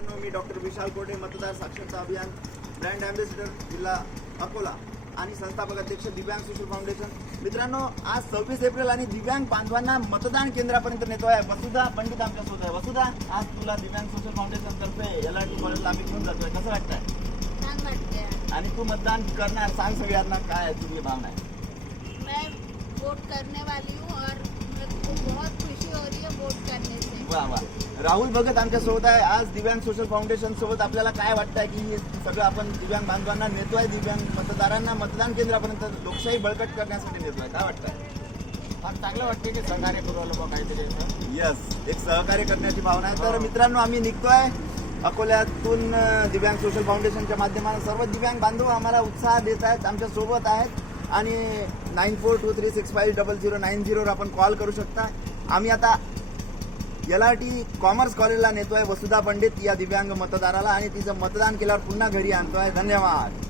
मित्रांनो, मी डॉक्टर विशाल कोटे, मतदार साक्षरता अभियान ब्रँड अँबॅसिडर जिल्हा अकोला आणि संस्थापक अध्यक्ष दिव्यांग सोशल फाउंडेशन. मित्रांनो, आज 26 एप्रिल आणि दिव्यांग बांधवांना मतदान केंद्रापर्यंत नेतो आहे. वसुधा पंडित आमच्यासोबत आहे. वसुधा, आज तुला दिव्यांग सोशल फाउंडेशन तर्फे LRT कॉलेजला आम्ही घेऊन जातोय, कसं वाटतंय? छान वाटते. आणि तू मतदान करणार, सांग सगळ्यांना काय आहे तुझी भावना आहे? मैं वोट करने वाली हूँ और मेरे को बहुत खुशी हो रही है वोट करने से. वा वा. राहुल भगत आमच्या सोबत आहे. आज दिव्यांग सोशल फाउंडेशन सोबत आपल्याला काय वाटतंय की हे सगळं आपण दिव्यांग बांधवांना नेतोय, दिव्यांग मतदारांना मतदान केंद्रापर्यंत लोकशाही बळकट करण्यासाठी नेतोय, काय वाटतंय? फार चांगलं वाटते की सहकार्य करू आलो बा काहीतरी. यस, एक सहकार्य करण्याची भावना आहे. तर मित्रांनो, आम्ही निघतोय अकोल्यातून दिव्यांग सोशल फाउंडेशनच्या माध्यमाने. सर्व दिव्यांग बांधव आम्हाला उत्साह देत आहेत, आमच्या सोबत आहेत. आणि 9423650090 वर आपण कॉल करू शकता. आम्ही आता LRT कॉमर्स कॉलेजला नेतोय वसुधा पंडित या दिव्यांग मतदाराला आणि तिचं मतदान केल्यावर पुन्हा घरी आणतोय. धन्यवाद.